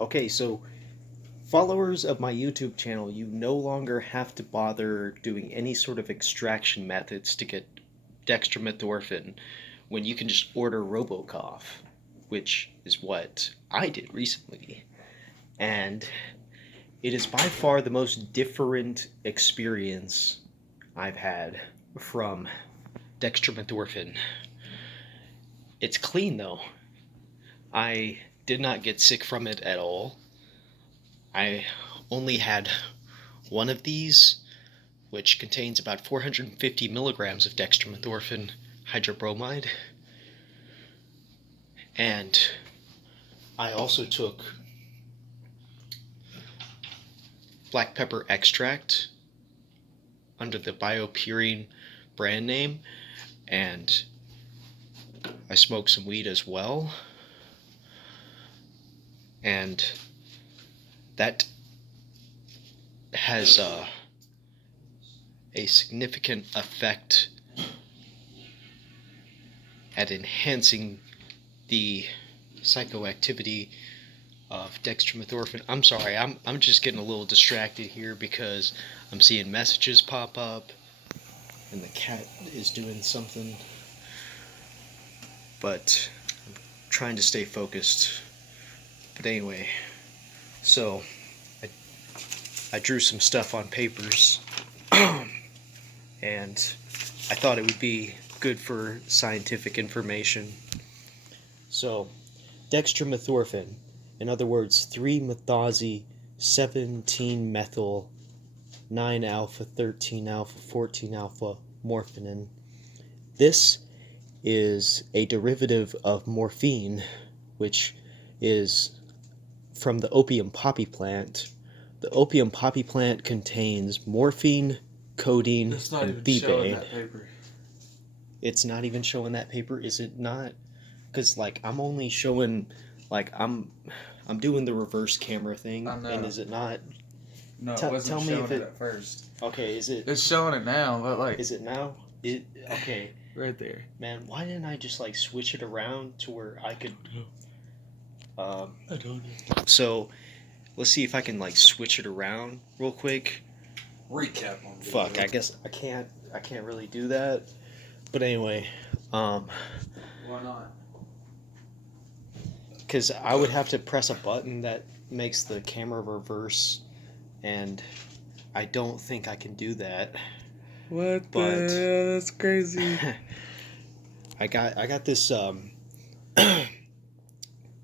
Okay, so followers of my YouTube channel, you no longer have to bother doing any sort of extraction methods to get dextromethorphan when you can just order Robocough, which is what I did recently. And it is by far the most different experience I've had from dextromethorphan. It's clean though. I did not get sick from it at all. I only had one of these, which contains about 450 milligrams of dextromethorphan hydrobromide. And I also took black pepper extract under the Biopurine brand name, and I smoked some weed as well. And that has a significant effect at enhancing the psychoactivity of dextromethorphan. I'm sorry, I'm just getting a little distracted here because I'm seeing messages pop up and the cat is doing something. But I'm trying to stay focused. But anyway, so I drew some stuff on papers and I thought it would be good for scientific information. So, dextromethorphan, in other words, 3-methoxy 17-methyl 9-alpha 13-alpha 14-alpha morphinin. This is a derivative of morphine, which is from the opium poppy plant. The opium poppy plant contains morphine, codeine, and thebaid. It's not even showing that paper, is it not? Because I'm only showing, I'm doing the reverse camera thing, and is it not? No, it wasn't showing it at first. Okay, is it? It's showing it now, but Is it now? Okay. Right there. Man, why didn't I just switch it around to where I could? I don't know. So, let's see if I can switch it around real quick. Recap on video. Fuck, I guess I can't really do that. But anyway, Why not? Because I would have to press a button that makes the camera reverse, and I don't think I can do that. What the hell? That's crazy. I got this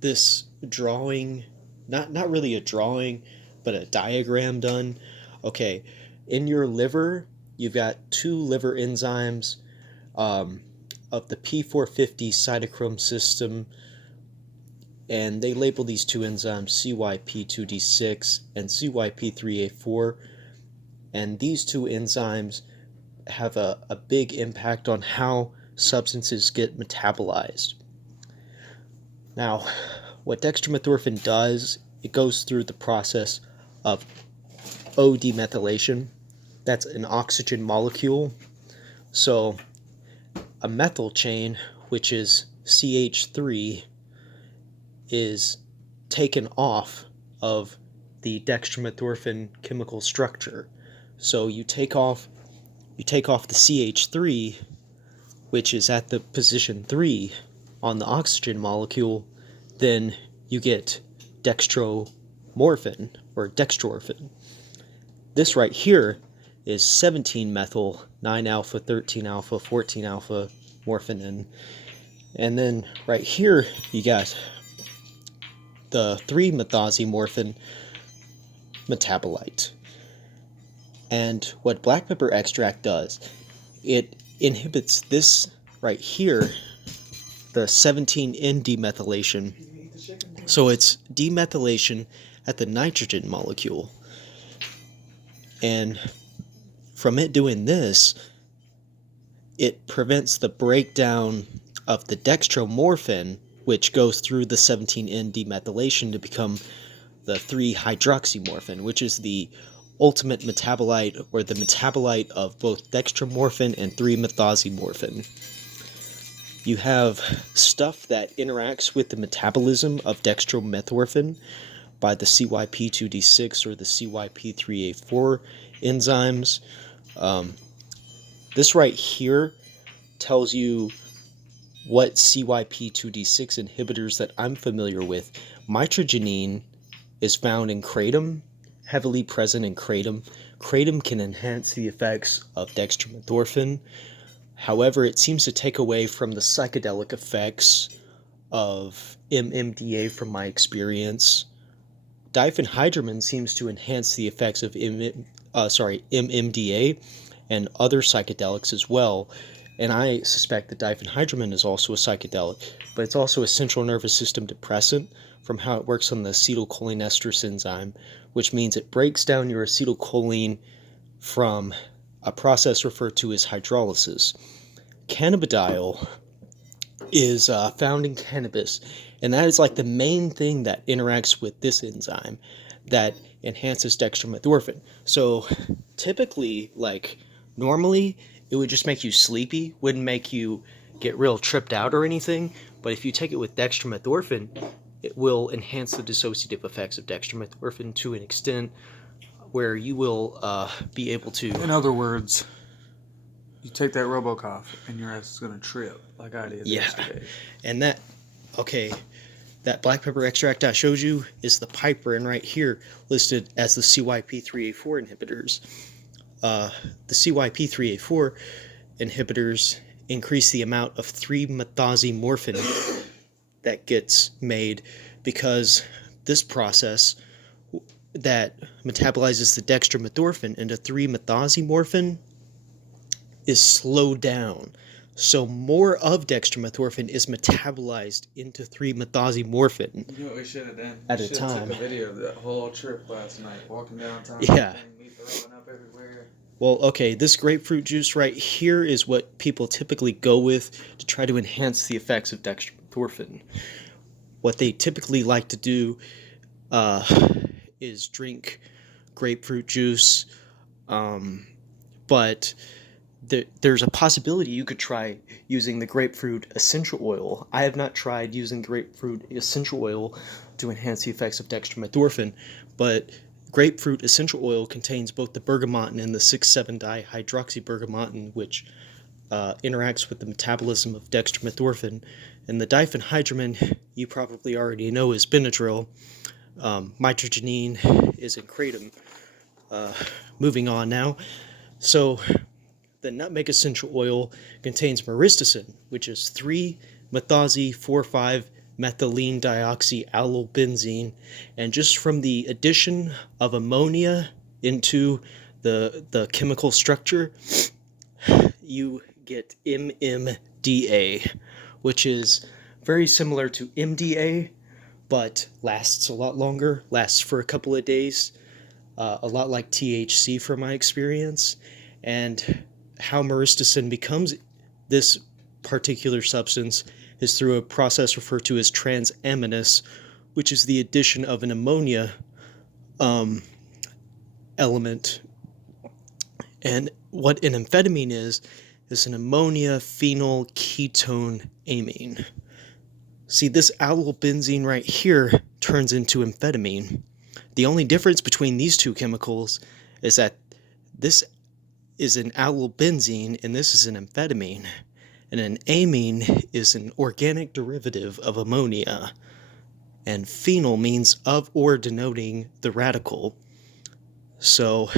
this drawing, not really a drawing, but a diagram done. Okay, in your liver, you've got 2 liver enzymes of the P450 cytochrome system, and they label these 2 enzymes CYP2D6 and CYP3A4, and these 2 enzymes have a big impact on how substances get metabolized. Now, what dextromethorphan does, it goes through the process of O-demethylation. That's an oxygen molecule. So, a methyl chain, which is CH3, is taken off of the dextromethorphan chemical structure. So you take off the CH3, which is at the position 3 on the oxygen molecule, then you get dextromorphin or dextrorphin. This right here is 17-methyl 9-alpha 13-alpha 14-alpha morphinin. And then right here you got the 3-methoxy morphin metabolite. And what black pepper extract does, it inhibits this right here, the 17N demethylation. So it's demethylation at the nitrogen molecule. And from it doing this, it prevents the breakdown of the dextromorphin, which goes through the 17N demethylation to become the 3-hydroxymorphin, which is the ultimate metabolite, or the metabolite of both dextromorphin and 3-methoxymorphin. You have stuff that interacts with the metabolism of dextromethorphan, by the CYP2D6 or the CYP3A4 enzymes. This right here tells you what CYP2D6 inhibitors that I'm familiar with. Mitragynine is found in kratom, heavily present in kratom. Kratom can enhance the effects of dextromethorphan. However, it seems to take away from the psychedelic effects of MMDA from my experience. Diphenhydramine seems to enhance the effects of MMDA and other psychedelics as well. And I suspect that diphenhydramine is also a psychedelic, but it's also a central nervous system depressant from how it works on the acetylcholinesterase enzyme, which means it breaks down your acetylcholine from a process referred to as hydrolysis. Cannabidiol is found in cannabis, and that is like the main thing that interacts with this enzyme that enhances dextromethorphan. So typically, like normally, it would just make you sleepy, wouldn't make you get real tripped out or anything, but if you take it with dextromethorphan, it will enhance the dissociative effects of dextromethorphan to an extent where you will be able to... In other words, you take that RoboCough and your ass is going to trip like I did yesterday. And that black pepper extract I showed you is the piperin right here listed as the CYP3A4 inhibitors. The CYP3A4 inhibitors increase the amount of 3-methazimorphin that gets made because this process that metabolizes the dextromethorphan into 3-methazimorphin is slowed down. So more of dextromethorphan is metabolized into 3-methazimorphin. You know what we should have done? At a time. We took a video of that whole trip last night, walking downtown. Yeah. Me throwing up everywhere. Well, okay, this grapefruit juice right here is what people typically go with to try to enhance the effects of dextromethorphan. What they typically like to do is drink grapefruit juice, but there's a possibility you could try using the grapefruit essential oil. I have not tried using grapefruit essential oil to enhance the effects of dextromethorphan, but grapefruit essential oil contains both the bergamottin and the 6,7-dihydroxybergamottin, which interacts with the metabolism of dextromethorphan. And the diphenhydramine, you probably already know, is Benadryl. Mitragynine is in kratom. Moving on now. So the nutmeg essential oil contains myristicin, which is 3-methoxy-4,5-methylene dioxyallobenzene, and just from the addition of ammonia into the chemical structure, you get MMDA, which is very similar to MDA, but lasts a lot longer, lasts for a couple of days, a lot like THC from my experience. And how myristicin becomes this particular substance is through a process referred to as transaminase, which is the addition of an ammonia element. And what an amphetamine is an ammonia phenyl ketone amine. See, this allobenzene right here turns into amphetamine. The only difference between these two chemicals is that this is an allobenzene and this is an amphetamine. And an amine is an organic derivative of ammonia. And phenyl means of or denoting the radical. So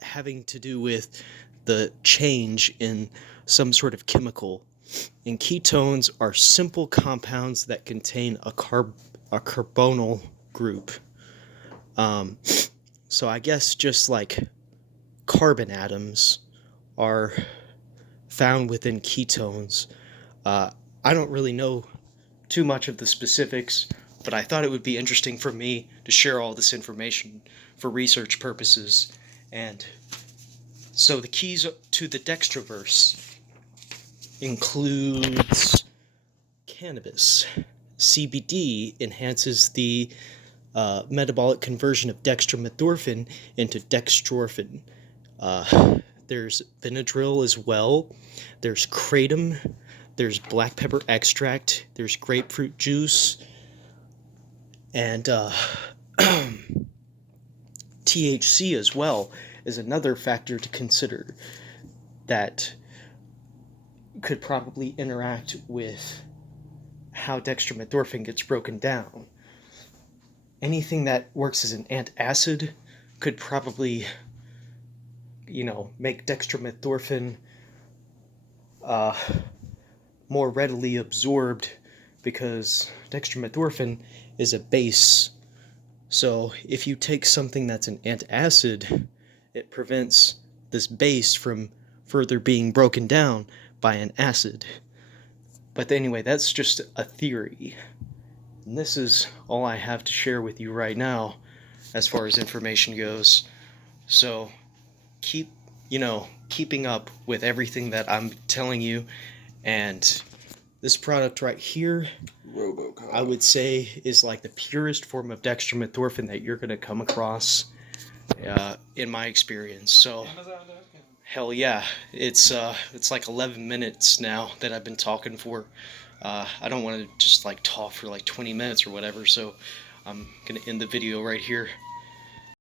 having to do with the change in some sort of chemical. And ketones are simple compounds that contain a carbonyl group. So I guess just like carbon atoms are found within ketones. I don't really know too much of the specifics, but I thought it would be interesting for me to share all this information for research purposes. And so the keys to the Dextroverse includes cannabis. CBD enhances the metabolic conversion of dextromethorphan into dextrorphan. There's Benadryl as well. There's kratom. There's black pepper extract. There's grapefruit juice. And THC as well is another factor to consider that could probably interact with how dextromethorphan gets broken down. Anything that works as an antacid could probably, make dextromethorphan more readily absorbed, because dextromethorphan is a base. So if you take something that's an antacid, it prevents this base from further being broken down by an acid. But anyway, that's just a theory. And this is all I have to share with you right now as far as information goes. So keeping up with everything that I'm telling you. And this product right here, RoboCop. I would say is like the purest form of dextromethorphan that you're going to come across in my experience. So hell yeah, it's like 11 minutes now that I've been talking for. I don't want to just like talk for like 20 minutes or whatever, so I'm going to end the video right here.